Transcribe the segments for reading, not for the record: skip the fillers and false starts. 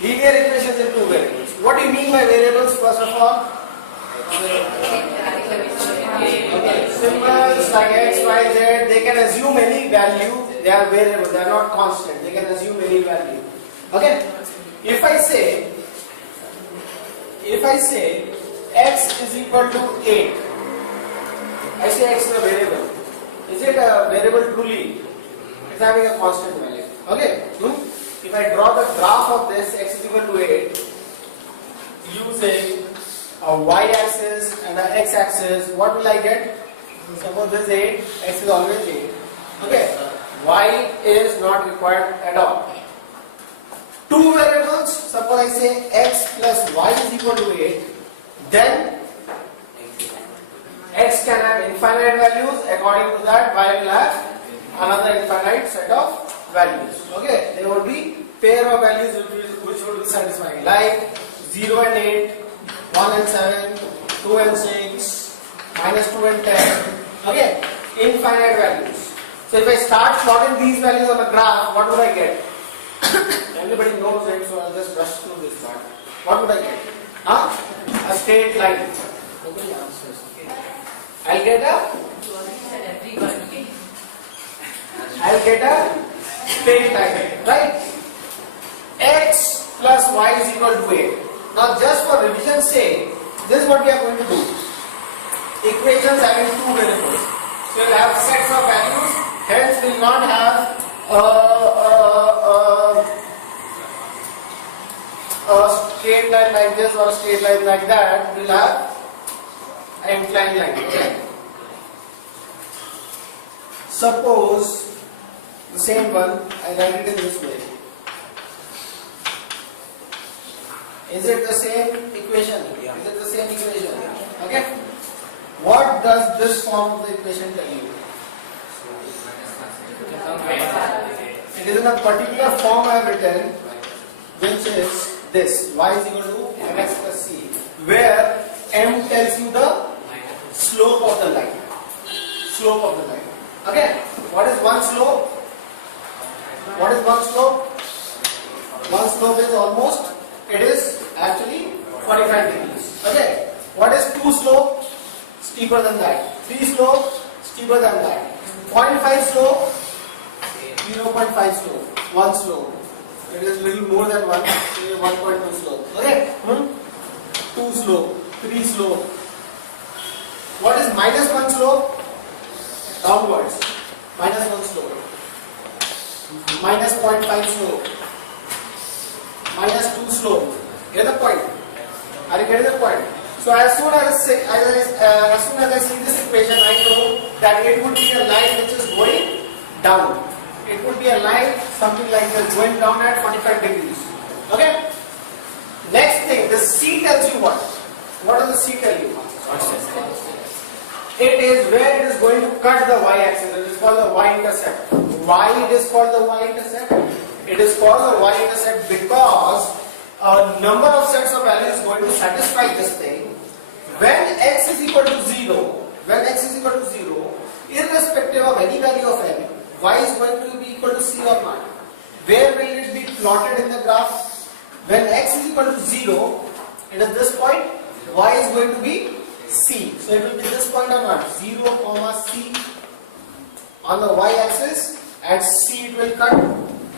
Linear equations in two variables. What do you mean by variables first of all? Okay, symbols like x, y, z, they can assume any value. They are variable, they are not constant. They can assume any value. Okay? If I say x is equal to 8, I say x is a variable. Is it a variable truly? It's having a constant value. Okay? If I draw the graph of this x is equal to 8 using a y-axis and an x-axis, what will I get? Suppose this is 8, x is always 8. Okay? Y is not required at all. Two variables, suppose I say x plus y is equal to 8, then x can have infinite values, according to that y will have another infinite set of values. Okay, there will be pair of values which will be satisfying, like 0 and 8, 1 and 7, 2 and 6, minus 2 and 10. Okay, infinite values. So if I start plotting these values on a graph, what would I get? Everybody knows it, so I'll just rush through this part. What would I get? A straight line. Nobody answers. I'll get a straight line, right? X plus y is equal to 8. Now just for revision's sake, this is what we are going to do. Equations having two variables. So we'll have sets of values, hence will not have a straight line like this or a straight line like that. We'll have an inclined line. Okay. Suppose the same one, I write it in this way. Is it the same equation? Yeah. Is it the same equation? Yeah. Okay. What does this form of the equation tell you? It is in a particular form I have written, which is this: y is equal to mx plus c, where m tells you the slope of the line. Slope of the line. Okay. What is one slope? What is one slope? One slope is almost, it is actually 45 degrees. Okay. What is two slope? Steeper than that. Three slope? Steeper than that. 0.5 slope? 0.5 slope. One slope. It is little more than 1.2 slope. Okay. Two slope. Three slope. What is minus one slope? Downwards. Minus one slope. Minus 0.5 slope. Minus 2 slope. Get the point? Are you getting the point? So as soon as I see this equation, I know that it would be a line which is going down. It would be a line something like this, going down at 45 degrees. Okay? Next thing, the C tells you what? What does the C tell you? It is where it is going to cut the y-axis. It is called the y-intercept. Why it is called the y-intercept? It is called the y-intercept because a number of sets of values is going to satisfy this thing. When x is equal to 0, irrespective of any value of n, y is going to be equal to c or not. Where will it be plotted in the graph? When x is equal to 0, it is this point, y is going to be c. So it will be this point or not? 0, c on the y-axis, at c it will cut.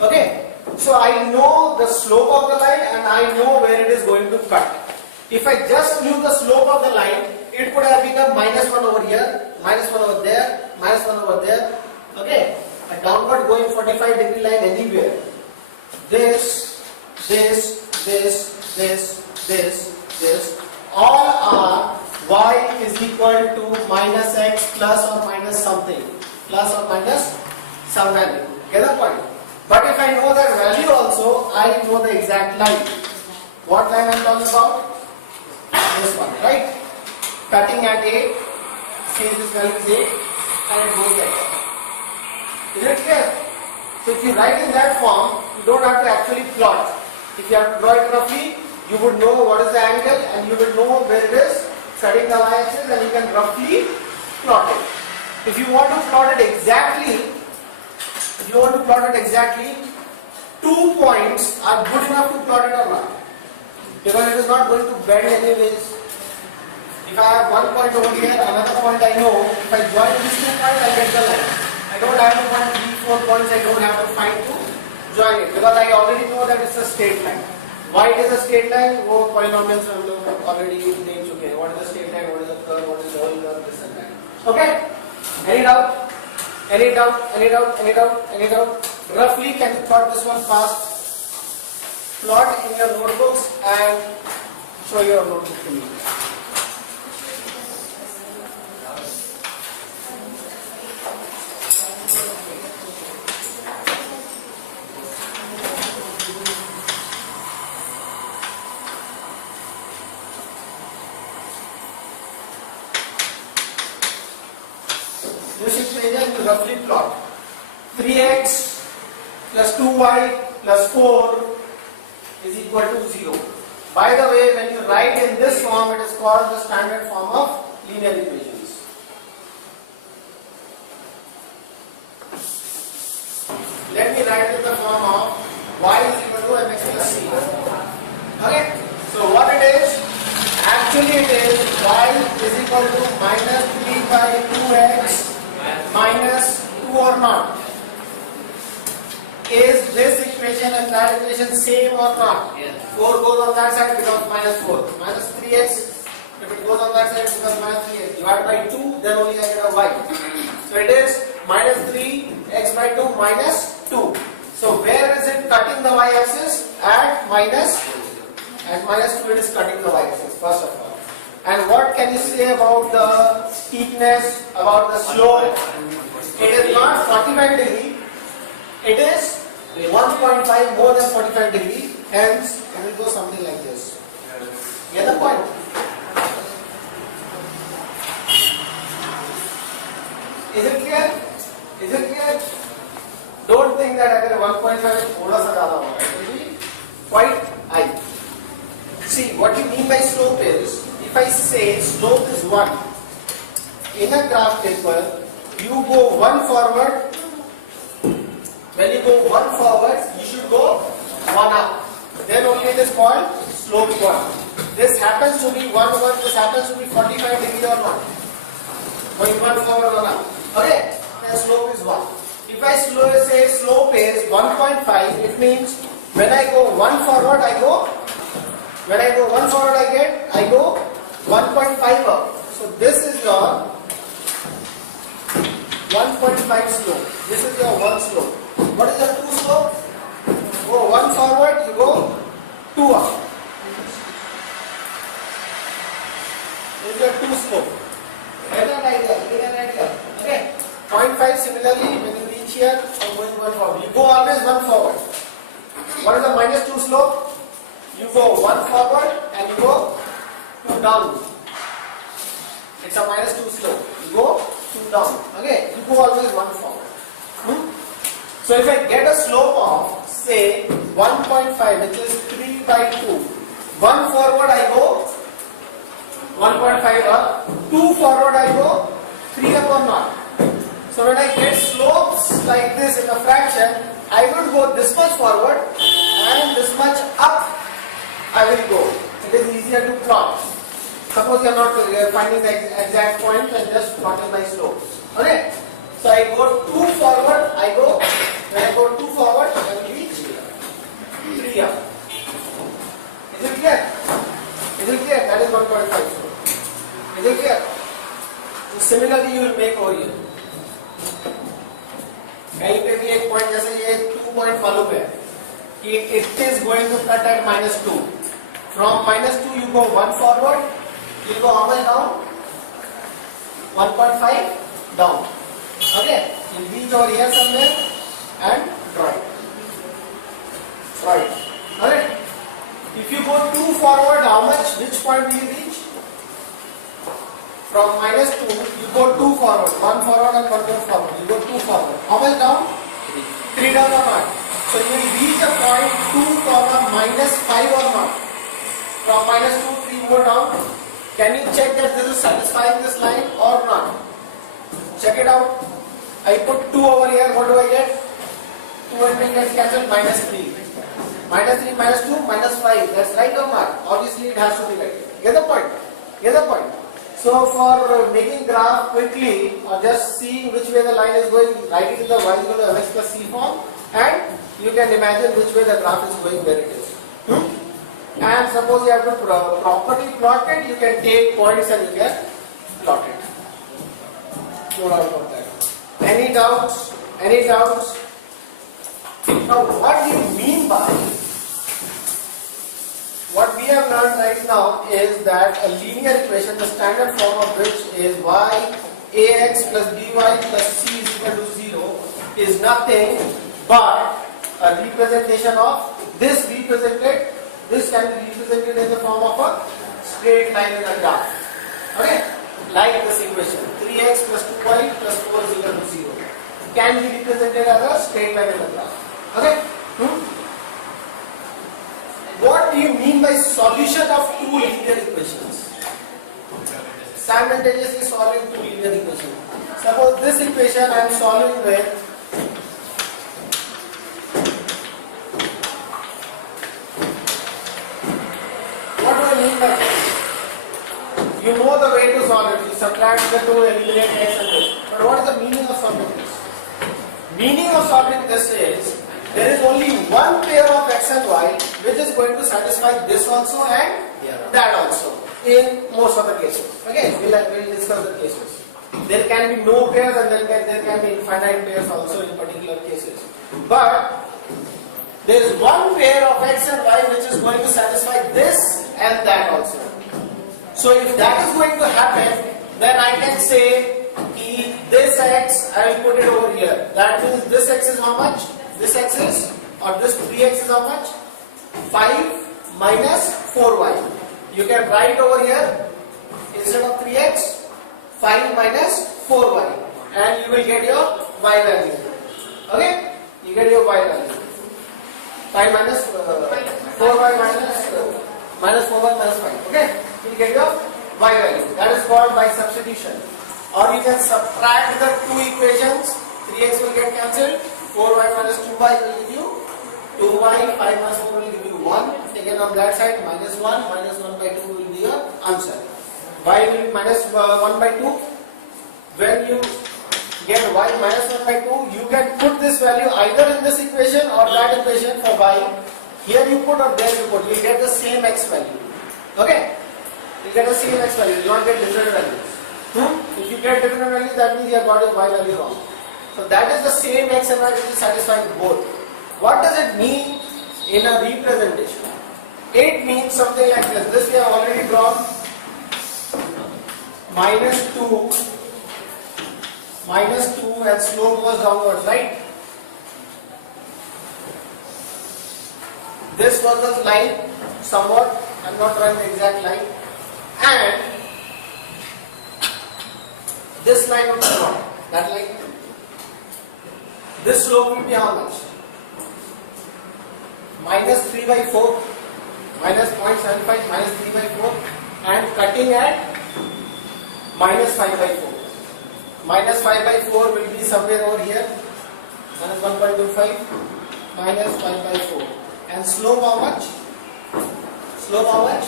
Okay. So I know the slope of the line and I know where it is going to cut. If I just knew the slope of the line, it could have become minus 1 over here, minus 1 over there, minus 1 over there. Okay. A downward going 45 degree line anywhere. This, all are y is equal to minus x plus or minus something. Plus or minus some value. Get the point? But if I know that value also, I know the exact line. What line I am talking about? This one, right? Cutting at 8, say this value is 8, and it goes like that. Is it clear? So if you write in that form, you don't have to actually plot. If you have to draw it roughly, you would know what is the angle and you will know where it is, setting the y-axis, and you can roughly plot it. If you want to plot it exactly, two points are good enough to plot it or not? Because it is not going to bend anyways. If I have one point over here, another point I know, if I join these 2 points, I get the line. I don't have to find 3, 4 points, I don't have to find to join it, because I already know that it's a straight line. Why it is a straight line? वो polynomials हम लोग already देख चुके हैं. What is a straight line? What is a curve? What is the whole curve? This and that. Okay? Any doubt? Any doubt? Any doubt? Any doubt? Any doubt? Roughly, can you plot this one fast? Plot in your notebooks and show your notebook to me. This equation you roughly plot 3x plus 2y plus 4 is equal to 0. By the way, when you write in this form, it is called the standard form of linear equations. Let me write in the form of y is equal to mx plus c. Okay? So what it is? Actually it is y is equal to minus 3 by 2x minus 2 or not. Is this equation and that equation same or not? Yes. 4 goes on that side, becomes minus 4. Minus 3x, if it goes on that side, it becomes minus 3x. Divided by 2, then only I get a y. So it is minus 3x by 2 minus 2. So where is it cutting the y-axis? At minus 2 it is cutting the y-axis, first of all. And what can you say about the steepness, about the slope? It is not 45 degree, it is 1.5 more than 45 degree, hence it will go something like this. Get the point? Is it clear? Is it clear? Don't think that अगर 1.5 है थोड़ा सा ज़्यादा होगा, it will be quite high. See, what you mean by slope is, if I say slope is 1, in a graph paper, you go 1 forward. When you go 1 forward, you should go 1 up. Then only it is called slope 1. This happens to be 1 over, this happens to be 45 degree or not. Going 1 forward, 1 up. Okay? Then slope is 1. If I say slope is 1.5, it means when I go 1 forward, I go 1.5 up. So this is your 1.5 slope. This is your 1 slope. What is your 2 slope? Go 1 forward, you go 2 up. This is your 2 slope. Get an idea. Okay. 0.5 similarly, when you reach here, I'm going 1 forward. You go always 1 forward. What is the minus 2 slope? You go 1 forward and you go 2 down. It's a minus 2 slope. You go 2 down. Okay? You go always 1 forward. So if I get a slope of say 1.5, which is 3 by 2, 1 forward I go 1.5 up, 2 forward I go 3 up or not. So when I get slopes like this in a fraction, I will go this much forward and this much up I will go. It is easier to plot. Suppose you are not finding the exact point and just plotting by slopes. Okay? So I go 2 forward, when I go 2 forward, I will reach 3 up. Is it clear? Is it clear? That is 1.5 slope. Is it clear? So similarly you will make over here. कहीं पे भी एक point जैसे ये 2 point मालूम है कि it is going to cut at minus 2. From minus 2 you go 1 forward, you go how much down? 1.5 down. Okay, you reach over here somewhere and draw it. Right. Alright. If you go 2 forward, how much? Which point will you reach? From minus 2, you go 2 forward. 1 forward and 1 forward. You go 2 forward. How much down? 3 down or not? So you will reach a point 2 comma minus 5 or not? From minus 2, 3 go down. Can you check that this is satisfying this line or not? Check it out. I put 2 over here. What do I get? 2 and 3 gets cancelled, minus 3. Minus 3, minus 2, minus 5. That's right or not? Obviously it has to be right. Get the point? Get the point? So for making graph quickly, or just seeing which way the line is going, write it in the y is equal to mx plus c form, and you can imagine which way the graph is going, where it is. And suppose you have to properly plot it, you can take points and you can plot it. No doubt about that. Any doubts? Any doubts? Now what do you mean by? What we have learned right now is that a linear equation, the standard form of which is y ax plus by plus c is equal to 0, is nothing but a representation of this represented. This can be represented in the form of a straight line in a graph. Okay? Like this equation, 3x plus 2y plus 4 is equal to 0. Can be represented as a straight line in a graph. Okay? What do you mean by solution of two linear equations? Simultaneously solving two linear equations. Suppose this equation I am solving with what do I mean by this? You know the way to solve it. You subtract the two, eliminate x and this. But what is the meaning of solving this? Meaning of solving this is there is only one pair of x and y which is going to satisfy this also and that also in most of the cases. Okay, we'll discuss the cases. There can be no pairs and there can be infinite pairs also in particular cases. But there is one pair of x and y which is going to satisfy this and that also. So if that is going to happen, then I can say this x I will put it over here. That means this x is how much? This x is, or this 3x is how much? 5 minus 4y. You can write over here, instead of 3x, 5 minus 4y. And you will get your y value. Okay? You get your y value. 5 minus 4y minus 4y minus 5. Okay? You get your y value. That is called by substitution. Or you can subtract the two equations. 3x will get cancelled. 4y minus 2y will give you 2y, 5 minus 4 will give you 1. Taken on that side, minus 1 by 2 will be your answer. Y will be minus 1 by 2. When you get y minus 1 by 2, you can put this value either in this equation or that equation for y. Here you put or there you put. You will get the same x value. Okay? You get the same x value. You will not get different values. If you get different values, that means you have got your y value wrong. So that is the same x and y which is satisfying both. What does it mean in a representation? It means something like this. This we have already drawn. Minus 2 and slope goes downwards, right? This was the line somewhat. I am not drawing the exact line. And this line would be drawn. That line. This slope will be how much? Minus 3 by 4, minus 0.75, minus 3 by 4, and cutting at minus 5 by 4. Minus 5 by 4 will be somewhere over here, minus 1.25, minus 5 by 4. And slope how much? Slope how much?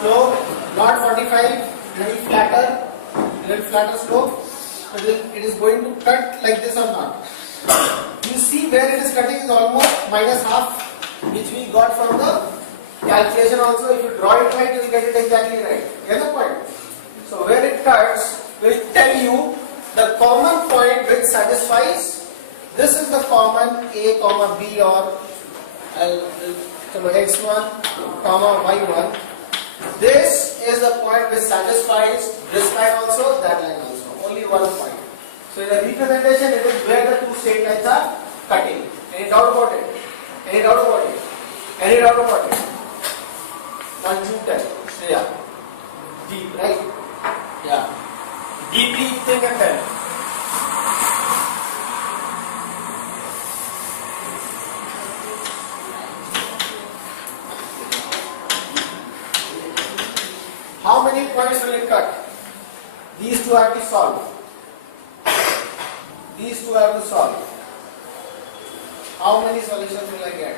Slope not 45, little flatter slope. So it is going to cut like this or not? You see where it is cutting is almost minus half, which we got from the calculation also. If you draw it right, you will get it exactly right. Get the point? So where it cuts will tell you the common point which satisfies. This is the common A, comma B, or x1, comma y1. This is the point which satisfies this line also, that line also. Only one point. So in the representation, it is where the two straight lines are cutting. Any doubt about it? Any doubt about it? Any doubt about it? 1, 2, 10. So yeah. Deep, right? Yeah. Deeply think and tell. How many points will it cut? These two have to solve. These two have to solve. How many solutions will I get?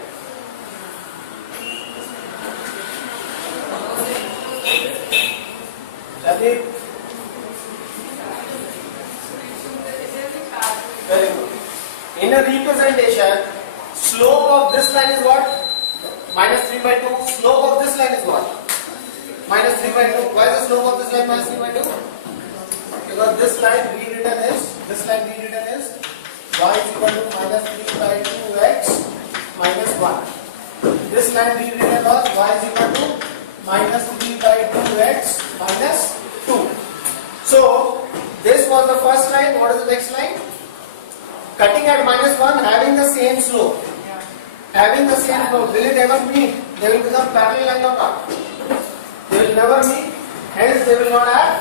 Very good. In a representation, slope of this line is what? Minus 3 by 2. Slope of this line is what? Minus 3 by 2. Why is the slope of this line minus 3 by 2? Because this line rewritten is y is equal to minus 3 by 2x minus 1. This line rewritten was y is equal to minus 3 by 2x minus 2. So this was the first line. What is the next line? Cutting at minus 1, having the same slope. Having the same slope. Will it ever meet? They will become parallel line or not? They will never meet. Hence they will not have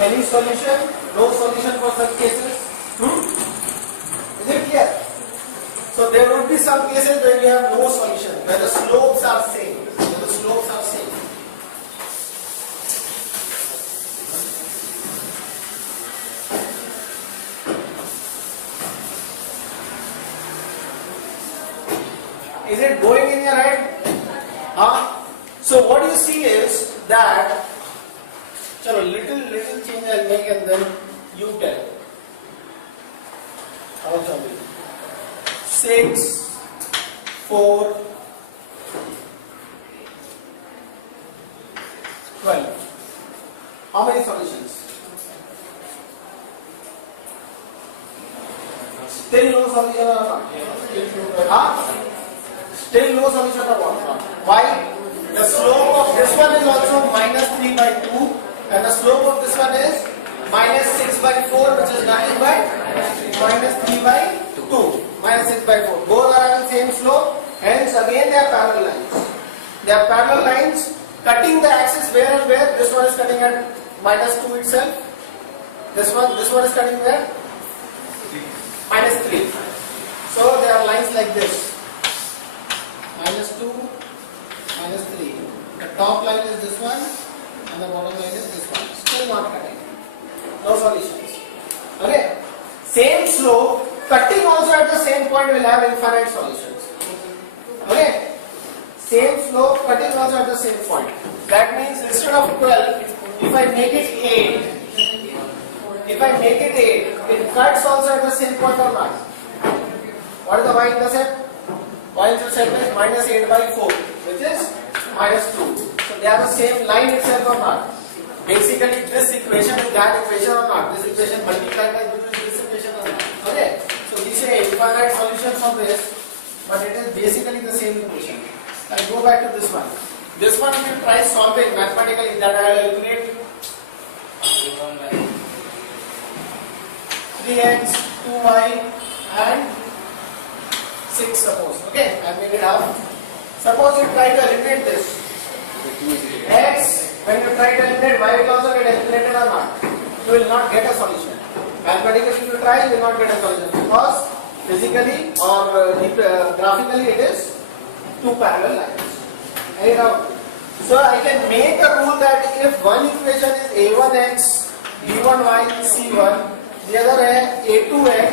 any solution. No solution for such cases. Is it clear? So there would be some cases where we have no solution, where the slopes are same. Is it going in your head? So what you see is that, chalo, little change I'll make and then you tell. How shall we? 6, 4, 12. How many solutions? Still no solution or not? Still no solution or what? Why? The slope of this one is also minus 3 by 2 and the slope of this one is minus 6 by 4, which is nothing but minus 3 by 2. Minus 6 by 4. Both are having same slope, hence again they are parallel lines. They are parallel lines cutting the axis where and where. This one is cutting at minus 2 itself. This one is cutting where? Minus 3. So they are lines like this. Minus 2, minus 3. The top line is this one and the bottom line is this one. Still not cutting. No solutions. Okay. Same slope, cutting also at the same point will have infinite solutions. Okay. Same slope, cutting also at the same point. That means instead of 12, if I make it 8, it cuts also at the same point or not? What is the y-intercept? Y-intercept is minus 8 by 4, which is minus 2. So they are the same line itself or not? Basically this equation is that equation or not? This equation multiplied by this equation or not? Okay. So we say infinite solutions of this, but it is basically the same equation. I go back to this one. This one if you try solving mathematically, that I will eliminate 3x, 2y and 6 suppose. Okay, I made it half. Suppose you try to eliminate this. X, when you try to eliminate, y will also get eliminated or not? You will not get a solution. Mathematically if you try, you will not get a solution because physically or graphically it is two parallel lines. Any doubt? So I can make a rule that if one equation is a1x, b1y, c1, the other is a2x,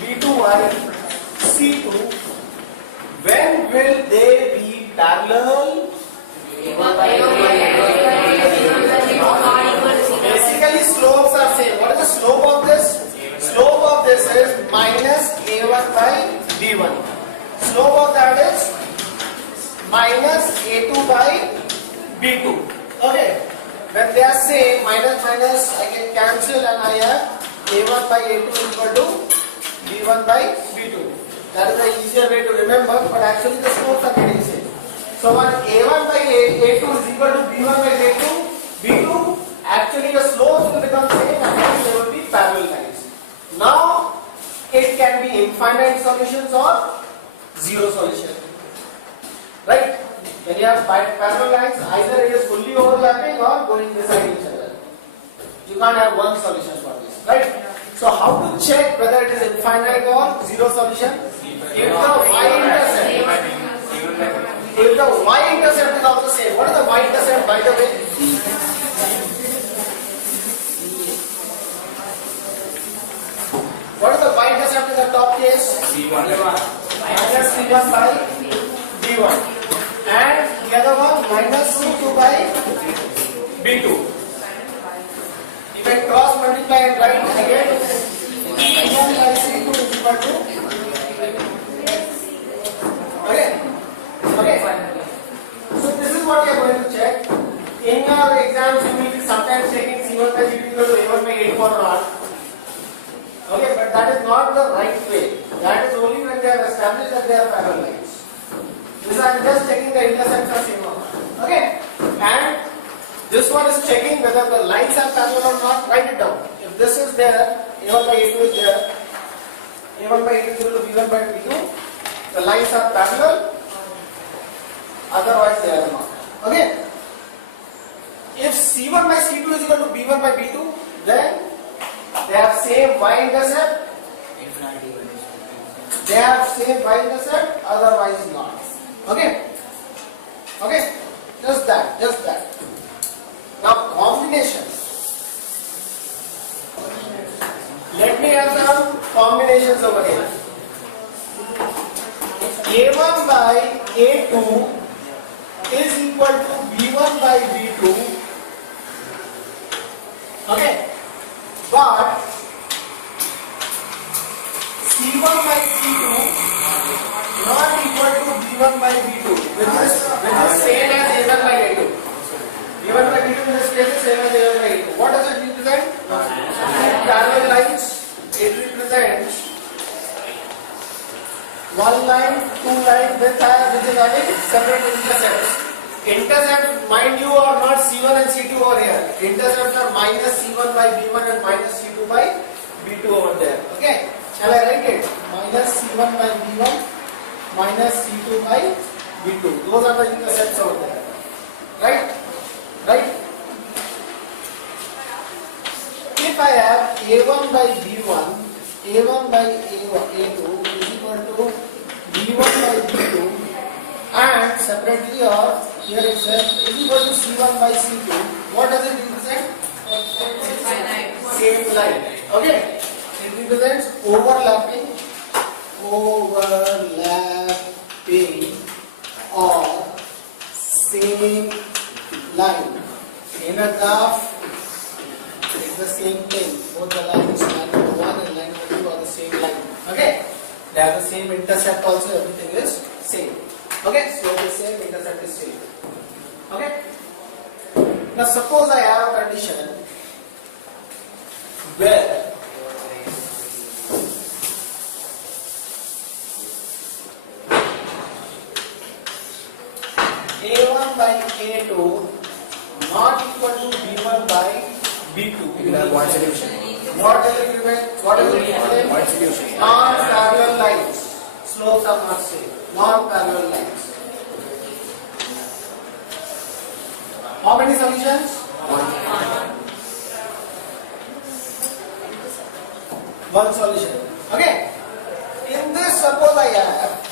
b2y, C2, when will they be parallel? Basically slopes are same. What is the slope of this? Slope of this is minus a1 by b1. Slope of that is minus a2 by b2. Okay. When they are same, minus minus, I can cancel and I have a1 by a2 equal to b1 by b2. That is the easier way to remember, but actually the slopes are getting same. So when a1 by a2 is equal to b1 by b2, actually the slopes will become same and hence they will be parallel lines. Now it can be infinite solutions or zero solution. Right? When you have parallel lines, either it is fully overlapping or going beside each other. You can't have one solution for this. Right? So how to check whether it is infinite or zero solution? If the y-intercept is also same. What is the y-intercept by the way? What is the y-intercept in the top case? minus C1 by B1, and the other one minus C2 by B2. If I cross multiply and write again, C1 by C2 is equal to, okay. So this is what we are going to check. In your exams, you will be sometimes checking C1 by C2 equal to A1 by A2 or not. Okay, but that is not the right way. That is only when they are established that they are parallel lines. This I am just checking the intercepts are same or not. Okay, and this one is checking whether the lines are parallel or not. Write it down. If this is there, A1 by A2 is there. A1 by A2 is equal to B1 by B2. The lines are parallel. Otherwise, they are not. Okay. If C1 by C2 is equal to B1 by B2, then they have same y-intercept. They have same y-intercept, otherwise not. Okay? Okay? Just that. Now combination. Let me have some combinations over here. A1 by A2 is equal to B1 by B2. Okay? But C1 by C2 not equal to B1 by B2, which is same as A1 by A2. B1 by B2 in this case is same as A1 by A2. What does it represent? Parallel lines. It represents one line, two lines which is having separate intercepts. Intercepts, mind you, are not C1 and C2 over here. Intercepts are minus C1 by B1 and minus C2 by B2 over there. Okay? Shall I write it? Minus C1 by B1, minus C2 by B2. Those are the intercepts over there. Right? Right? If I have A1 by B1, A1 by A2 is equal to B1 by B2, and separately or here it says is equal to C1 by C2. What does it represent? Same line. Okay? It represents overlapping or same line. In a graph, it's the same thing. Both the lines, line number 1 and line number 2 are the same line. Okay? They have the same intercept also, everything is same. Okay? So the same intercept is same. Okay? Now suppose I have a condition where A1 by A2 not equal to B1 by B2. We will have one solution. What does it represent? One solution. Non-parallel lines. Slopes are not same. Non-parallel lines. How many solutions? One solution. Okay. In this, suppose I have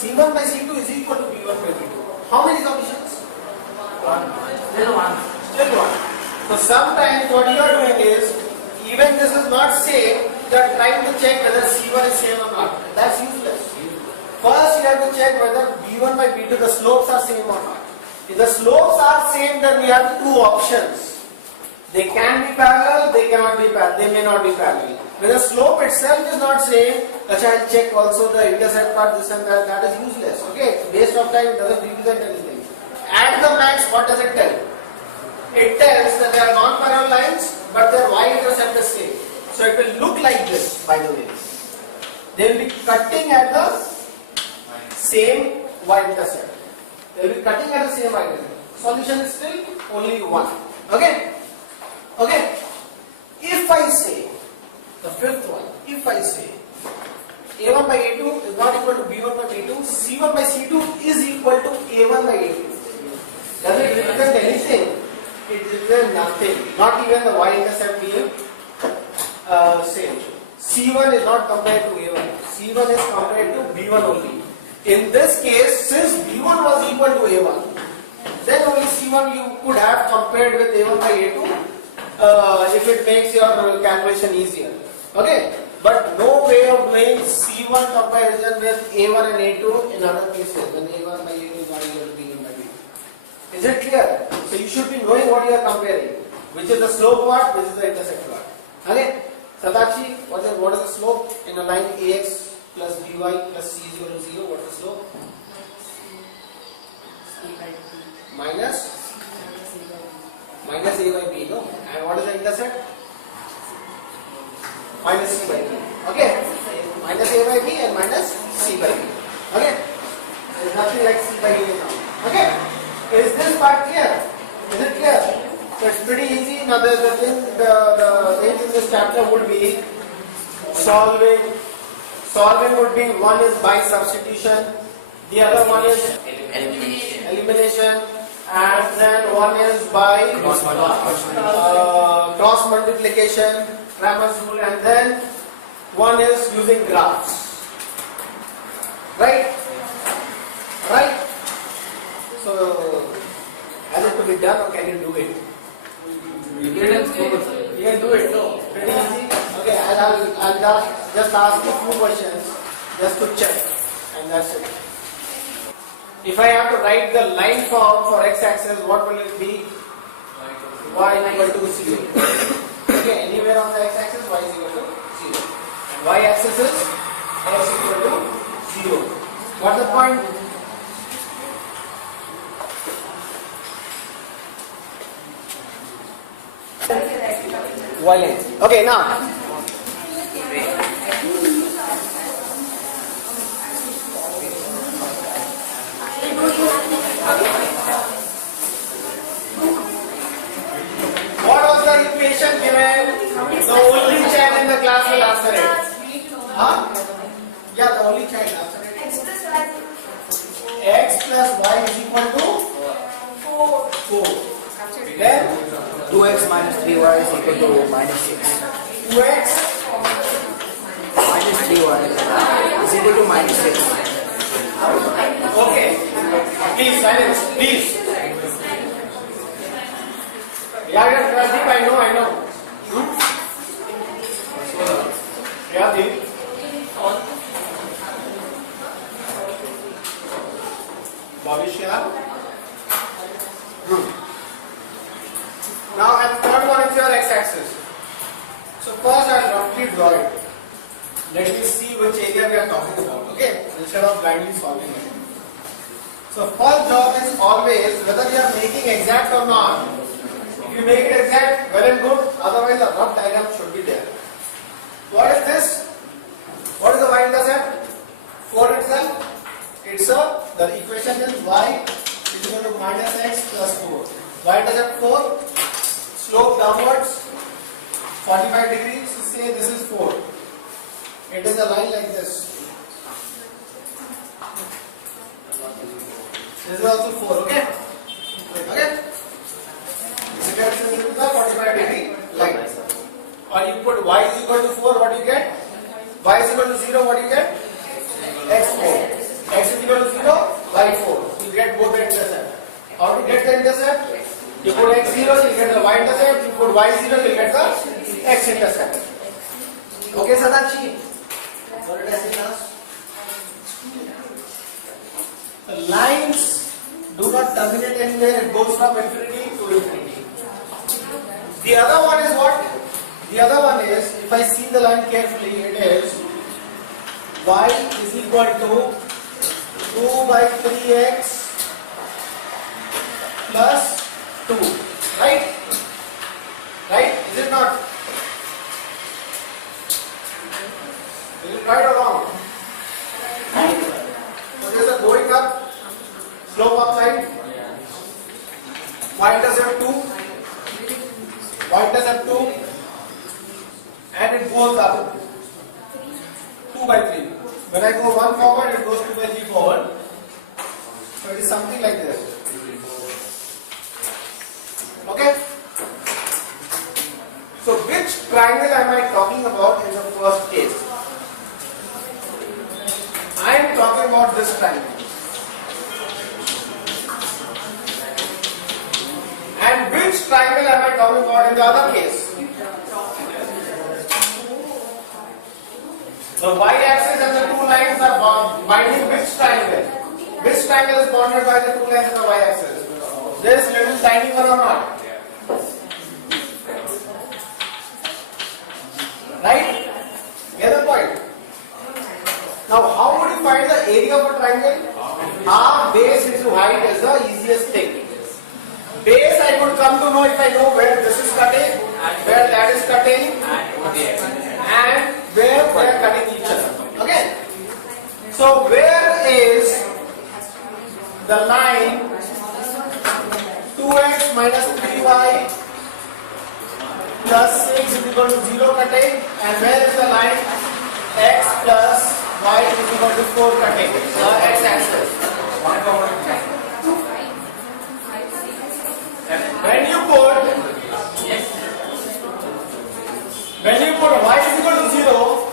C1 by C2 is equal to B1 by B2. How many solutions? Still one. So sometimes what you are doing is, even this is not same, you are trying to check whether C1 is same or not. That's useless. First you have to check whether B1 by B2 the slopes are same or not. If the slopes are same, then we have two options. They can be parallel, they cannot be parallel, they may not be parallel. When the slope itself is not same, I will check also the intercept part, this and that is useless. Okay, waste of time, doesn't represent anything. At the max, what does it tell? It tells that they are non-parallel lines, but their y-intercept is same. So it will look like this, by the way. They will be cutting at the same y-intercept. They will be cutting at the same y-intercept. Solution is still only one. Okay? Okay? If I say, the fifth one, if I say A1 by A2 is not equal to B1 by B2, C1 by C2 is equal to A1 by A2. Does it represent anything? It represents nothing. Not even the y-intercept being same. C1 is not compared to A1. C1 is compared to B1 only. In this case, since B1 was equal to A1, then only C1 you could have compared with A1 by A2 if it makes your calculation easier. Okay? But no way of doing C1 comparison with A1 and A2 in other cases when A1 by A2 is not equal to B1 by B2. Is it clear? So you should be knowing what you are comparing. Which is the slope part, which is the intercept part. Okay? Satakshi, what is the slope in a line AX plus BY plus C is equal to 0? What is the slope? Minus A by B, no? And what is the intercept? Minus C by B. Okay? Minus A by B and minus C by B. Okay? There is nothing like C by B now. Okay? Is this part clear? Is it clear? So it's pretty easy. Now the thing in this chapter would be solving. Solving would be one is by substitution, the other one is elimination, and then one is by cross multiplication, Cramer's rule, and then one is using graphs. Right? Right? So, has it to be done or can you do it? You can do it, no? Pretty easy. Okay, I'll just ask you a few questions just to check, and that's it. If I have to write the line form for x-axis, what will it be? Y equal to 0. Okay, anywhere on the x-axis, y is equal to 0. And y-axis is x equal to 0. What's the point? Y length. Okay, now. What was the equation given? The only child in the class will answer it. Huh? Yeah, the only child answer it. X plus y is equal to 4. Then 2x minus 3y is equal to minus 6. 2x Minus 3y is equal to minus 6. Okay. Please silence. Please. Yeah, Pradeep, I know. Yeah, Deep. Bhavishya. Now, and third one is your x-axis. So first I'll roughly draw it. Let me see which area we are talking about, okay? Instead of blindly solving it. So first job is always, whether you are making exact or not, if you make it exact, well and good, otherwise a rough diagram should be there. What is this? What is the y-intercept? 4 itself. The equation is y is equal to minus x plus 4. Y-intercept 4, slope downwards, 45 degrees, so say this is 4. It is a line like this. This is also 4, okay? Okay? This is the 45 degree line. Or you put y is equal to 4, what do you get? Y is equal to 0, what do you get? x4. X is equal to 0, y4. You get both the intercept. How to get the intercept? You put x0, you get the y-intercept. You put y0, you get the x-intercept. Okay, Satakshi? What did I say last? The lines do not terminate anywhere. It goes from infinity to infinity. The other one is what? The other one is, if I see the line carefully, it is y is equal to 2 by 3x plus 2. Right? Right? Is it not? Is it right or wrong? So there is a going up, slope upside, y-intercept 2, y-intercept 2, and it goes up 2 by 3. When I go 1 forward, it goes 2 by 3 forward. So it is something like this. Okay? So which triangle am I talking about in the first case? I am talking about this triangle. triangle am I talking about in the other case? The y-axis and the two lines are binding which triangle? Which triangle is bounded by the two lines and the y-axis? This little tiny one or not? Right? Get the point? Now, how would you find the area of a triangle? Half base into height is the easiest thing. Base I would come to know if I know where this is cutting, where that is cutting, and where they are cutting each other. Okay? So, where is the line 2x minus 3y plus 6 is equal to 0 cutting, and where is the line x plus y is equal to 4 cutting, the x-axis. When you put y is equal to 0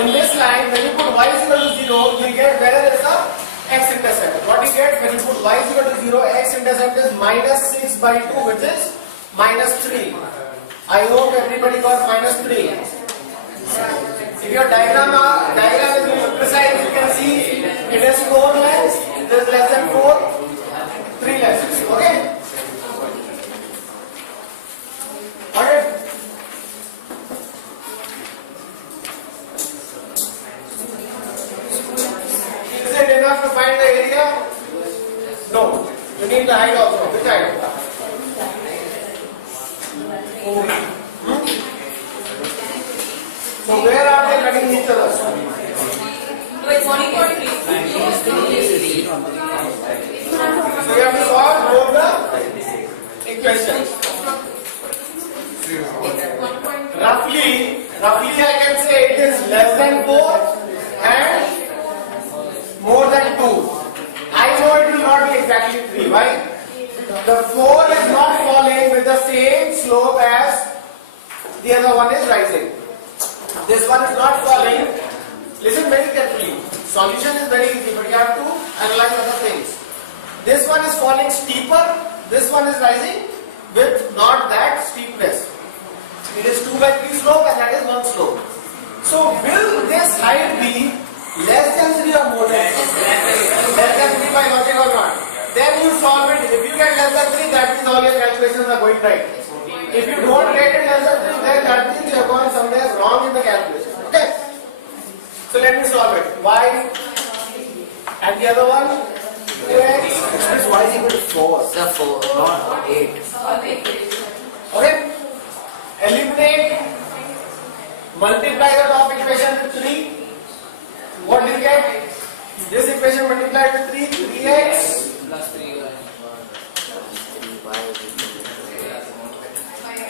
in this line, when you put y is equal to 0, you get where is the x-intercept. What you get when you put y is equal to 0, x-intercept is minus 6 by 2, which is minus 3. I hope everybody got minus 3. If your diagram is precise, you can see it is 4 lengths, it is less than 4, 3 lengths. Okay? Alright. Is it enough to find the area? No. You need the height also. Which height? So where are they cutting each other? So it's 1.3. So you have to solve both the equations. Roughly I can say it is less than 4 and more than 2. I know it will not be exactly 3. Why? The 4 is not falling with the same slope as the other one is rising. This one is not falling. Listen very carefully. Solution is very easy, but you have to analyze other things. This one is falling steeper. This one is rising with not that steepness. It is 2 by 3 slope and that is 1 slope. So will this height be less than 3 or more than 3? Less than 3 by logic or not? Then you solve it. If you get less than 3, that means all your calculations are going right. If you don't get it less than 3, then that means you have gone somewhere wrong in the calculation. Okay? So let me solve it. Y and the other one 2x. This y is equal to 4. Sir, 4, not 8. Okay? Eliminate. Multiply the top equation with 3. What do you get? This equation multiplied with 3. 3x.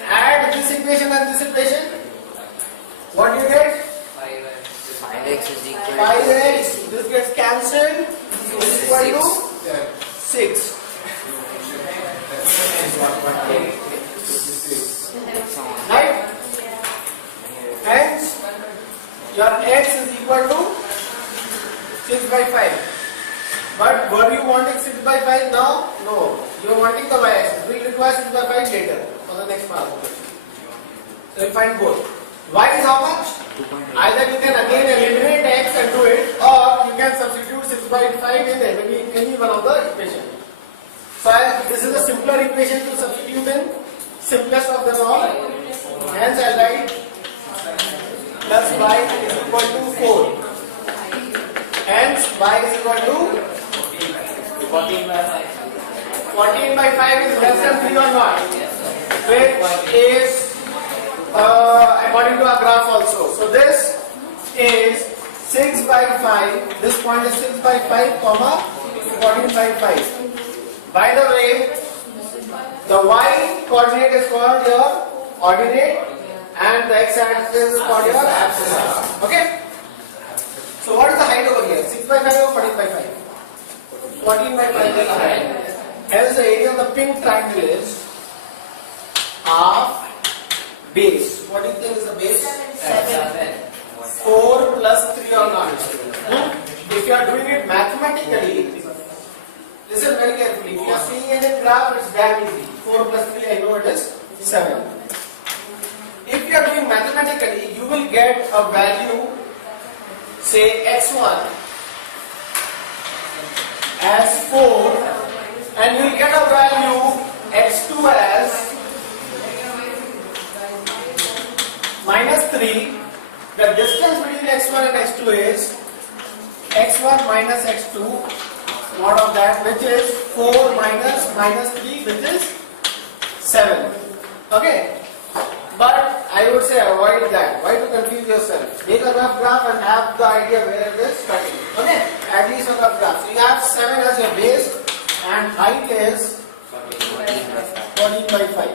Add this equation and this equation. What do you get? 5x is equal to 5x. This gets cancelled. This is equal to 6. Right? Hence, your x is equal to 6 by 5. But were you wanting 6 by 5 now? No. You are wanting the y-axis. We will require 6 by 5 later for the next part. So you find both. Y is how much? 2.8. Either you can again eliminate x and do it, or you can substitute 6 by 5 in any one of the equation. So this is a simpler equation to substitute in, simplest of them all. Hence I write plus y is equal to 4. Hence y is equal to 14 by 5. 14 by 5 is less than 3 or not? Which is according to our graph also. So this is 6 by 5. This point is 6 by 5 comma 14 by 5. By the way, the y coordinate is called your ordinate and the x axis is called your abscissa. Okay? So what is the height over here? 6 by 5 or 14 by 5? 14 by 5 is the height. Hence the area of the pink triangle is half base. What do you think is the base? 7. 4 plus 3 or not? If you are doing it mathematically, Listen very carefully. If you are seeing in a graph, it's damn easy. 4 plus 3, I know it is 7. If you are doing mathematically, you will get a value, say x1 as 4, and you will get a value x2 as minus 3. The distance between x1 and x2 is x1 minus x2, mod of that, which is 4 minus 3, which is 7. Okay? But I would say avoid that. Why to confuse yourself? Make a rough graph and have the idea where it is cutting. Okay? At least a rough graph. So you have 7 as your base and height is 14 by 5.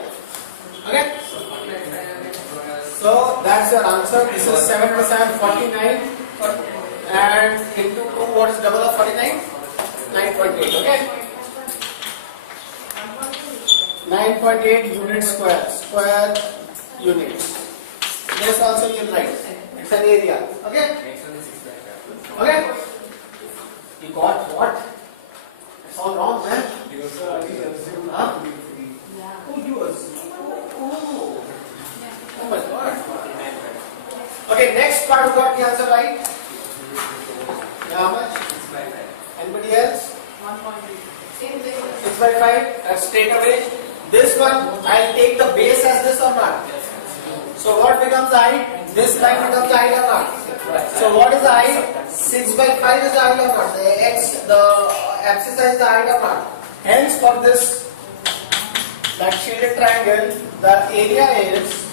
Okay? So that's your answer. This is 7 by 7, 49. And into 2, what is double of 49? 9.8. Okay? 9.8 units square units. This also you write. It's an area. Okay? Okay? You got what? It's all wrong, man. Huh? Oh, yours. Oh. Oh my God. Okay, next part who got the answer right? How much? Anybody else? 6 by 5. That's straight away. This one, I'll take the base as this or not? So what becomes the height? This line becomes the height or not? So what is the height? 6 by 5 is the height or not? The axis is the height or not? Hence for this, that shaded triangle, the area is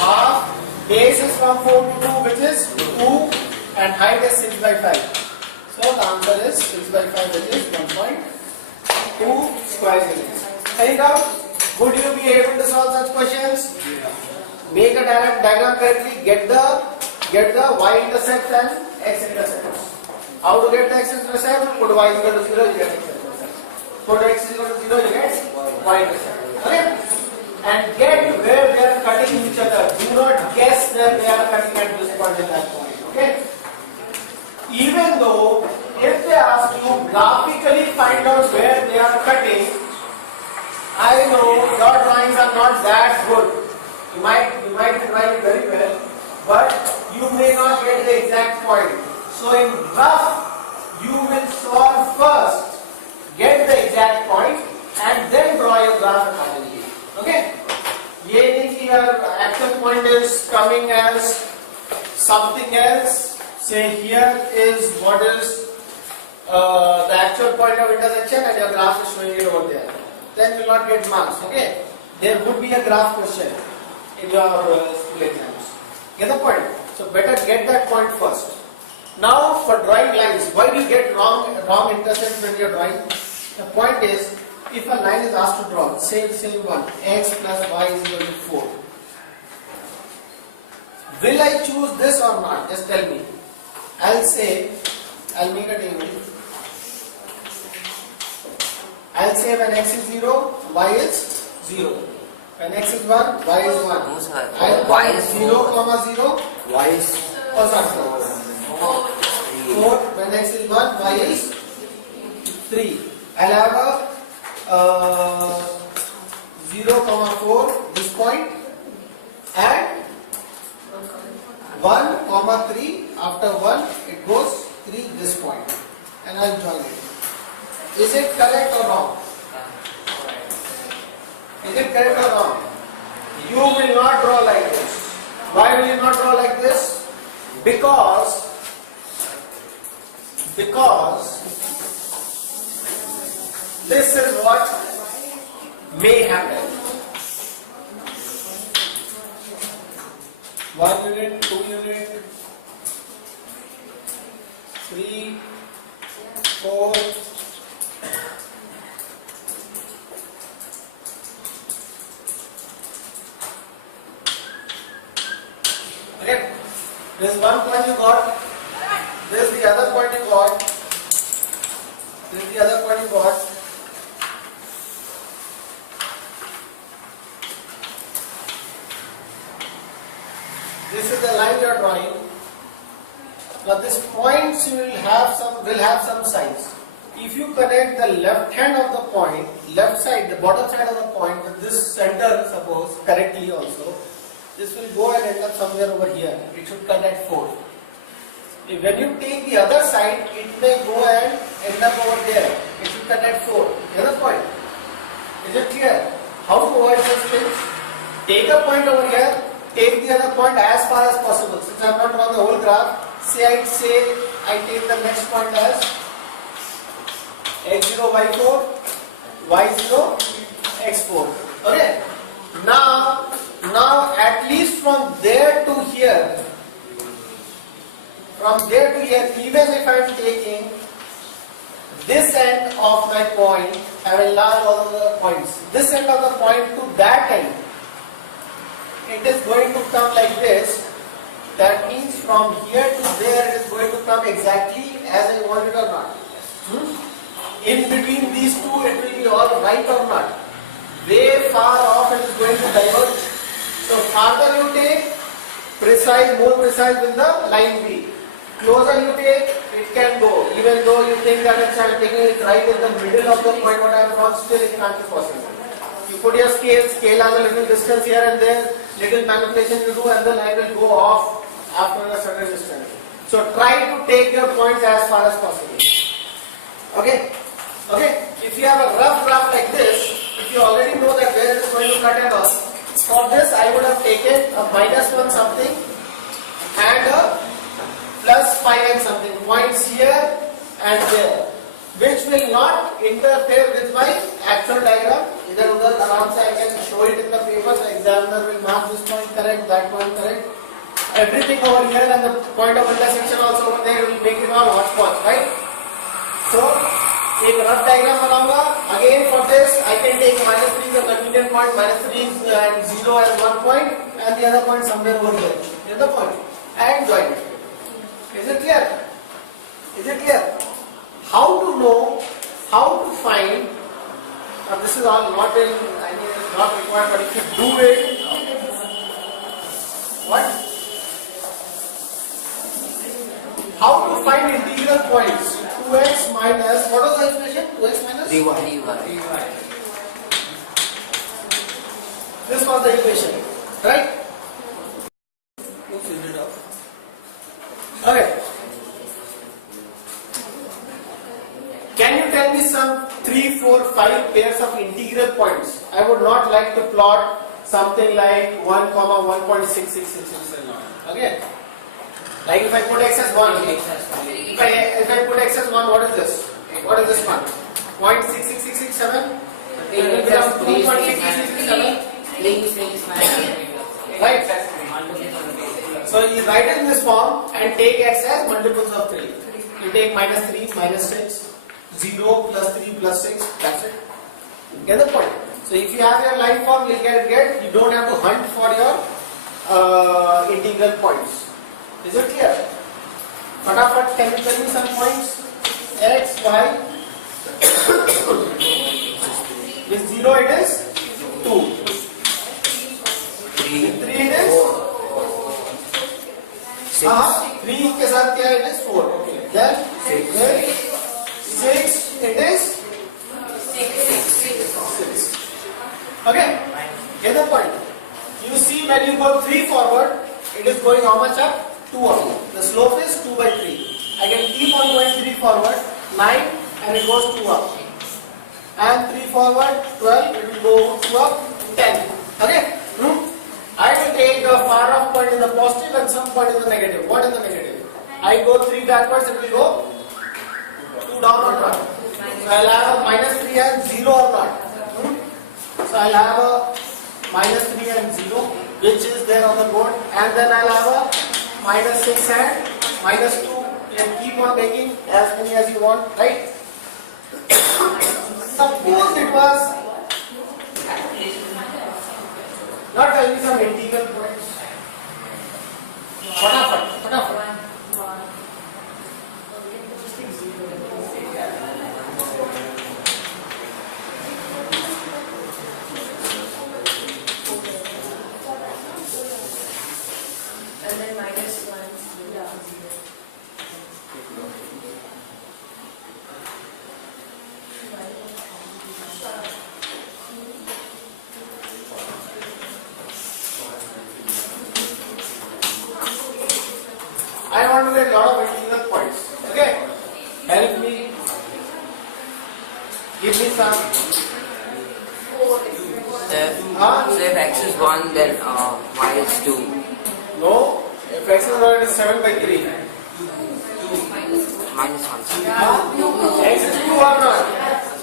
half, base is from 4 to 2, which is 2, and height is 6 by 5. So the answer is 6 by 5, which is 1.2 square units. Any doubt? Would you be able to solve such questions? Make a diagram correctly, get the y-intercept and x-intercepts. How to get the x-intercept? Put y is equal to 0, you get x-intercept. Put x is equal to 0, you get y-intercept. Okay? And get where they are cutting each other. Do not guess that they are cutting at this point and that point. Okay? Even though if they ask you graphically find out where they are cutting, I know your drawings are not that good. You might drawing very well, but you may not get the exact point. So in rough, you will solve first, get the exact point, and then draw your graph accordingly. Okay? ये नहीं कि your actual point is coming as something else. Say here is what is the actual point of intersection, and your graph is showing it over there. Then you will not get marks. Okay? There would be a graph question in your school exams. Get the point? So better get that point first. Now for drawing lines, why do you get wrong intercepts when you are drawing? The point is, if a line is asked to draw, same one, x plus y is equal to 4. Will I choose this or not? Just tell me. I'll make a table. I'll say when x is 0, y is 0. When x is 1, y is 1. I'll Y is 0, 0. Y is 4. When x is 1, y is 3. I'll have a 0, 4, this point, and 1, 3, after 1 it goes 3, this point, and I'll join it. Is it correct or wrong? Is it correct or wrong? You will not draw like this. Why will you not draw like this? Because this is what may happen. 1 unit, 2 unit, 3, 4. Okay. This is one point you got. This is the other point you got. This is the other point you got. This is the line you are drawing. Now these points will have some size. if you connect the left hand of the point, left side, the bottom side of the point with this center, suppose, correctly also, this will go and end up somewhere over here. It should connect 4. When you take the other side, it may go and end up over there. It should connect 4. The other point. Is it clear? How to avoid such things? Take a point over here, take the other point as far as possible. Since I have not drawn the whole graph, I take the next point as x0, y4, y0, x4. Okay? Now at least from there to here, even if I am taking this end of my point, I will enlarge all of the points. This end of the point to that end, it is going to come like this. That means from here to there, it is going to come exactly as I want it or not. In between these two, it will be all right or not. Way far off, it is going to diverge. So farther you take, more precise will the line be. Closer you take, it can go. Even though you think that I am taking it right in the middle of the point what I have drawn, still it can't be possible. You put your scale has a little distance here and there, little manipulation you do and the line will go off after a certain distance. So try to take your points as far as possible. Okay? If you have a rough graph like this, if you already know that where it is going to cut and all, for this I would have taken a -1 something and a +5 and something points here and there, which will not interfere with my actual diagram. Either around I can show it in the paper, the examiner will mark this point correct, that point correct. Everything over here and the point of intersection also over there will make it all hotspots, right? So, एक rough diagram बनाऊंगा. Again for this, I can take -3 is a convenient point, -3 and 0 as one point, and the other point somewhere over here. The other point, and join it. Is it clear? Is it clear? How to know? How to find? Now this is all not in. I mean, it's not required, but if you do it, what? How to find integral points? 2x minus, what was the expression? 2x minus? 3y. This was the equation, right? Okay. Can you tell me some 3, 4, 5 pairs of integral points? I would not like to plot something like 1, 1.666 and all. Okay? Like if I put x as 1, if I put x as 1, what is this? What is this one? 0.66667? It will become 2.66667. Right? So you write it in this form and take x as multiples of 3. You take -3, -6, 0, +3, +6, that's it. Get the point? So if you have your line form, you can get, you don't have to hunt for your integral points. Is it clear? Fatafat, can you tell me some points? X, Y. With 0 it is 2. With 3 it is 3 के साथ क्या it is 4. Okay. Then 6 it is 6. Okay. Get the point? You see when you go 3 forward, it is going how much up? 2 up. The slope is 2 by 3. I can keep on going 3 forward, 9, and it goes 2 up. And 3 forward, 12, it will go 2 up, 10. Okay? I will take a far off point in the positive and some point in the negative. What in the negative? I go 3 backwards, it will go 2 down or not. So I'll have a -3 and 0 or not. So I'll have a -3 and 0, which is there on the board, and then I'll have a -6 and -2, and keep on making as many as you want, right? Suppose it was, not tell me some integral points. Fatafat. And then -1. Yeah. Sam? So if x is 1, then y is 2. No. If x is 1, it is 7 by 3. Minus 1. X is 2 or not?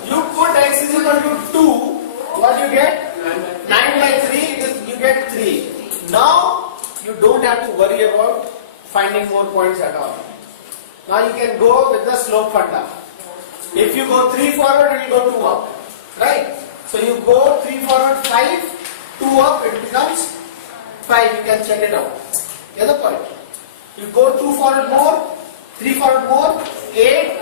You put x is equal to 2. What you get? 9 by 3. You get 3. Now you don't have to worry about finding more points at all. Now you can go with the slope funda. If you go 3 forward, it will go 2 up. Right? So you go 3 forward 5, 2 up, it becomes 5. You can check it out. The other point. You go 2 forward more, 3 forward more, 8,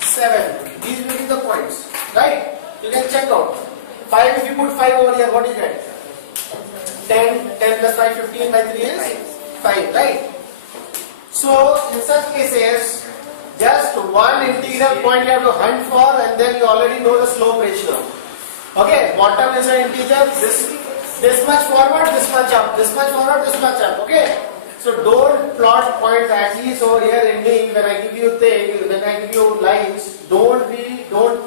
7. These will be the points. Right? You can check out. 5, if you put 5 over here, what do you get? 10 plus 5, 15 by 3 is 5. Right? So, in such cases, just one integral point you have to hunt for, and then you already know the slope ratio. Okay, bottom is an integer, this much forward, this much up, this much forward, this much up. Okay, so don't plot points at least over here ending. When I give you things, when I give you lines, don't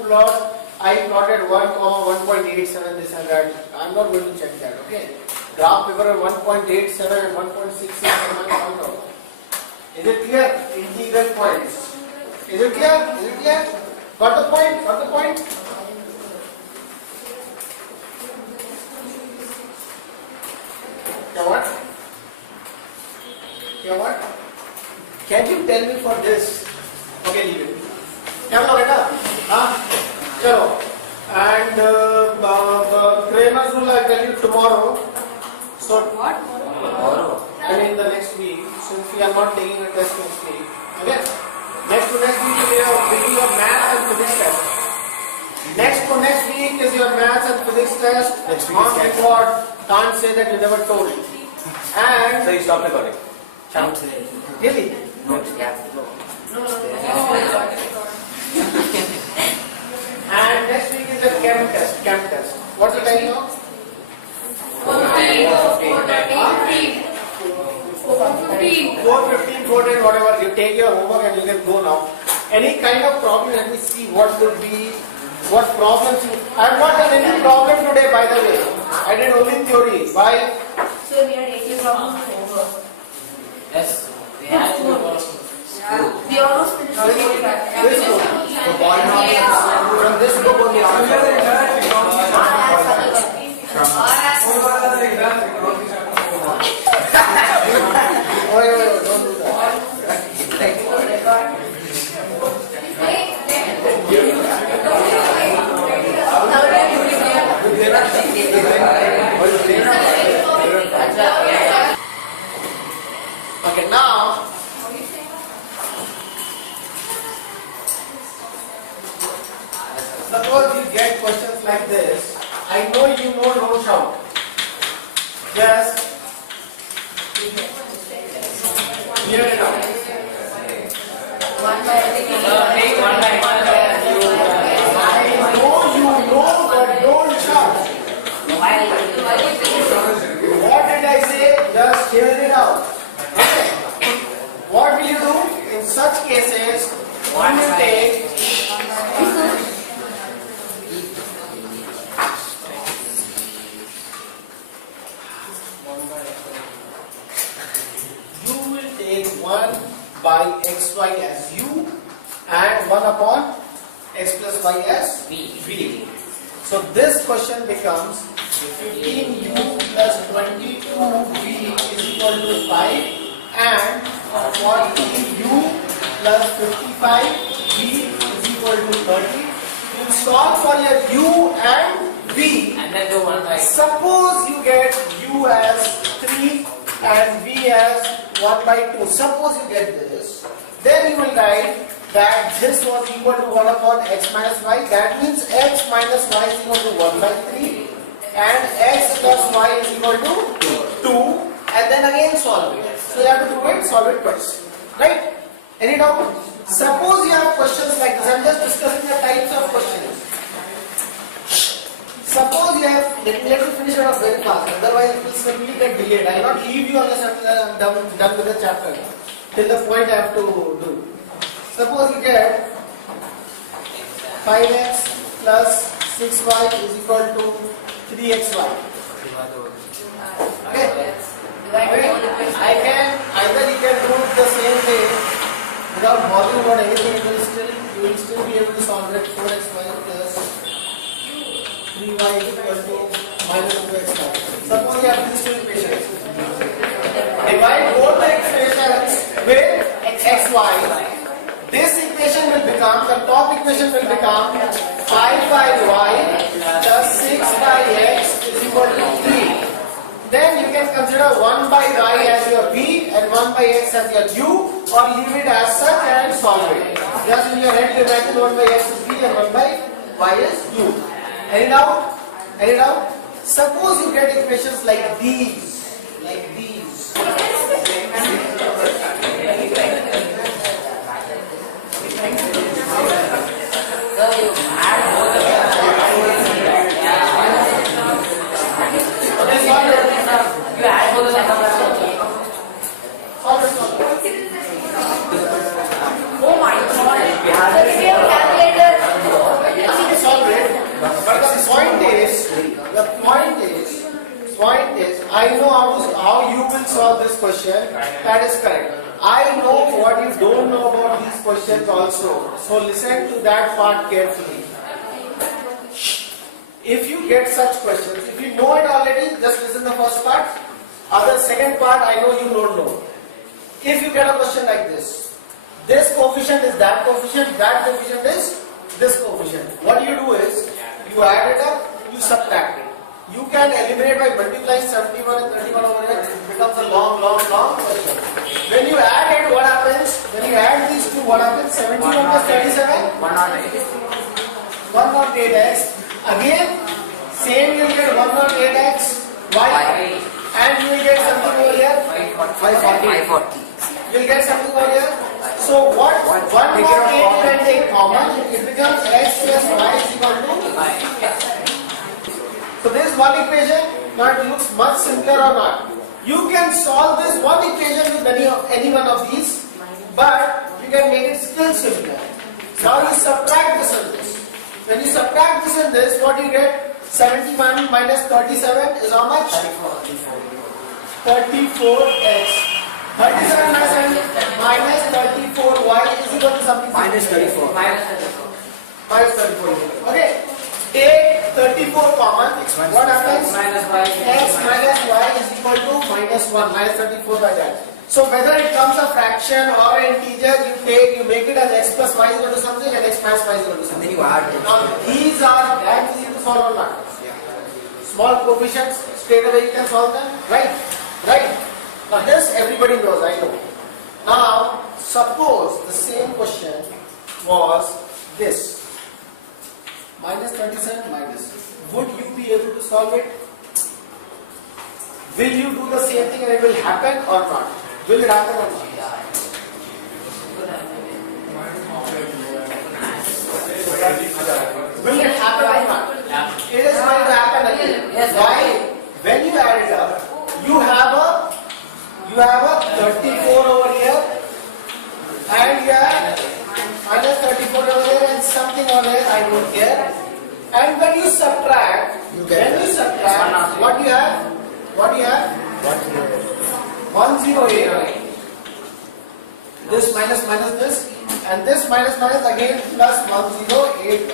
plot. I plotted 1,1.87 this and that. I'm not going to check that. Okay, graph paper 1.87 and 1.66 and 1.0. Is it clear? Integral points. Is it clear? Is it clear? Got the point? Got the point? Yeah, what? Yeah, what? Can you tell me for this? Okay, leave it. क्या बोलोगे ना? हाँ, चलो. And Kramer's rule I tell you tomorrow. So What? Tomorrow. I mean the next week, since we are not taking a test next week. Okay? Next to next week we are taking your math and physics test. Next to next week is your math and physics test. Next week On is test. record. Can't say that you never told. And So you stop recording. Count. really? No, yeah. And next week is the chem test. Chem test. What's the time now? 15. 4:15, 4:10, whatever. You take your homework and you can go now. Any kind of problem, let me see what could be, what problems you. I have not done any problem today, by the way. I did only theory. Why? So we are taking from over. Yes. We have to go. We almost finished the This book. From this book only. Wait, don't do that. Okay, now suppose you get questions like this. I know you know, don't shout. Just clear it out. I know you know, but don't shout. What did I say? Just clear it out. Okay. What will you do in such cases? One will take you will take 1 by xy as u and 1 upon x plus y as v. So this question becomes 15u plus 22v is equal to 5 and 40u plus 55v is equal to 30. You solve for your u and v. And then do 1 by. Suppose you get u as 3 and v as 1 by 2. Suppose you get this. Then you will write that this was equal to 1 upon x minus y. That means x minus y is equal to 1 by 3 and x plus y is equal to 2 and then again solve it. So you have to do it, solve it twice. Right? Any doubt? Suppose you have questions like this. I am just discussing the types of questions. Suppose you have, let me finish it off very fast, otherwise it will simply get delayed. I will not leave you unless I am done with the chapter. Till the point I have to do. Suppose you get 5x plus 6y is equal to 3xy. Okay? I can either you can do it the same way without bothering about anything. You will still be able to solve it. 4xy plus 3y is equal to minus 2xy. Suppose you have these two equations. Divide both the equations with xy. This equation will become, the top equation will become 5 by y plus 6 by x is equal to 3. Then you can consider 1 by y as your b and 1 by x as your u, or leave it as such and solve it. Just in your head you imagine 1 by x is b and 1 by y is u. Any doubt? Any doubt? Suppose you get equations like these. Like these. Oh my god. If you have calculator. Solve it. But the point is, I know how you will solve this question. That is correct. I know what you don't know about these questions also. So listen to that part carefully. If you get such questions, if you know it already, just listen the first part. Other second part, I know you don't know. If you get a question like this coefficient is that coefficient is this coefficient. What you do is, you add it up, you subtract it. You can eliminate by multiplying 71 and 31 over here. It becomes a long question. When you add it, what happens? When you add these two, what happens? 71 plus 37? 108x. Again, same you will get 108x, y. And you will get something over here? 540. You will get something over here? So what 108 can take common, it becomes x plus y is equal to 5. So this is one equation. Now it looks much simpler or not. You can solve this one equation with any one of these, but you can make it still simpler. Now you subtract this and this. When you subtract this and this, what you get? 71 minus 37 is how much? 34x. 37 minus 34y is equal to something. Minus 34. Minus 34. Okay. Take 34 common. What happens? X minus y is equal to minus 1. Minus 34 by that. So whether it comes a fraction or an integer, you make it as x plus y is equal to something and x minus y is equal to something. Then you add them. Now these are that easy to solve or not? Small coefficients, straight away you can solve them, right? Right. Now this everybody knows, I know. Now suppose the same question was this. Minus 37 minus. Would you be able to solve it? Will you do the same thing and it will happen or not? Will it happen or not? Will it happen or not? It is going to happen again. Why? When you add it up, you have a 34 over here, and you have minus 34 over here and something over here, I don't care. And when you subtract, what do you have? 108. This minus this, and this minus again plus 108.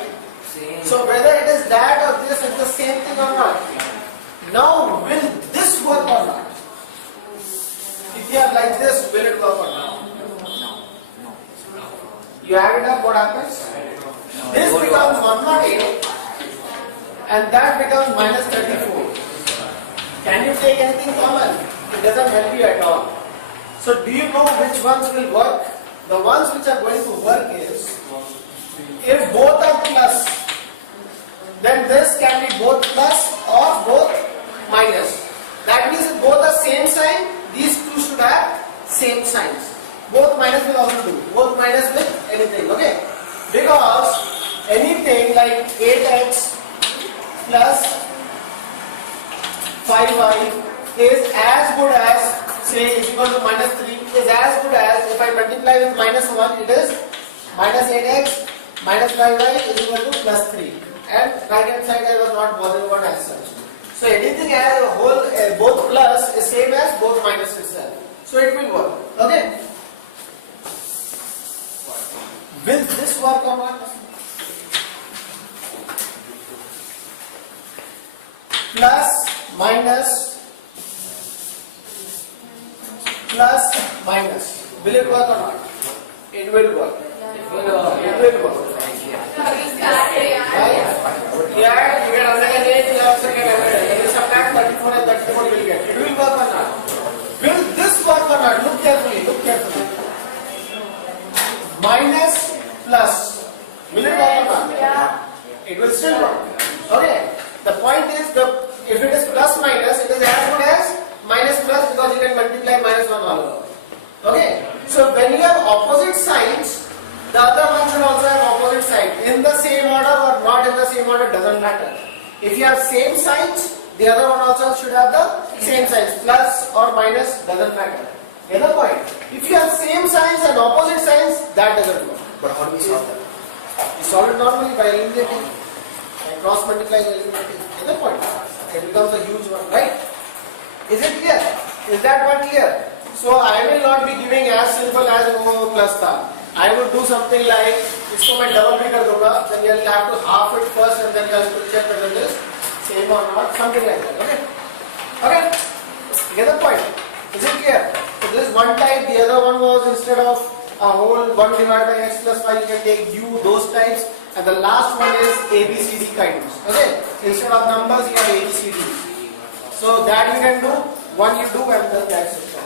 So whether it is that or this, it's the same thing or not. Now, will this work or not? If you are like this, will it work or not? You add it up, what happens? This becomes 108 and that becomes minus 34. Can you take anything common? It doesn't help you at all. So do you know which ones will work? The ones which are going to work is, if both are plus, then this can be both plus or both minus. That means if both are same sign, these two should have same signs. Both minus will also do. Both minus with anything, okay? Because anything like 8x plus 5y is as good as, say, is equal to minus 3, is as good as, if I multiply with minus 1, it is minus 8x minus 5y is equal to plus 3. and right hand side I was not bothered about as such. So anything as a whole, both plus is same as both minus itself. So it will work. Okay. Will this work or not? Plus minus will it work or not? It will work. It will work. Right? Here you get another rate, you also get another rate. You subtract 34 and 34 you will get. It will work or not? Will this work or not? Look carefully. Minus plus. Will it work or not? Yeah. It will still work. Okay. The point is, if it is plus minus, it is as good as minus plus because you can multiply minus 1 all over. Okay. So when you have opposite signs, the other one should also have opposite sign. In the same order or not in the same order doesn't matter. If you have same signs, the other one also should have the same signs. Plus or minus doesn't matter. Get the point? If you have same signs and opposite signs, that doesn't work. But how do we solve that? You solve it normally by eliminating and cross multiplying and eliminating. Get the point? It becomes a huge one, right? Is it clear? Is that one clear? So I will not be giving as simple as O plus था. I would do something like इसको मैं double भी कर दूँगा. Then you will have to half it first and then you have to check whether it is same or not. Something like that. Okay? Okay? Get the point? Is it clear? So this is one type. The other one was instead of a whole 1 divided by x plus y, you can take u, those types. And the last one is ABCD kinds. Okay? Instead of numbers, you have ABCD. So that you can do. One you do and then that's it.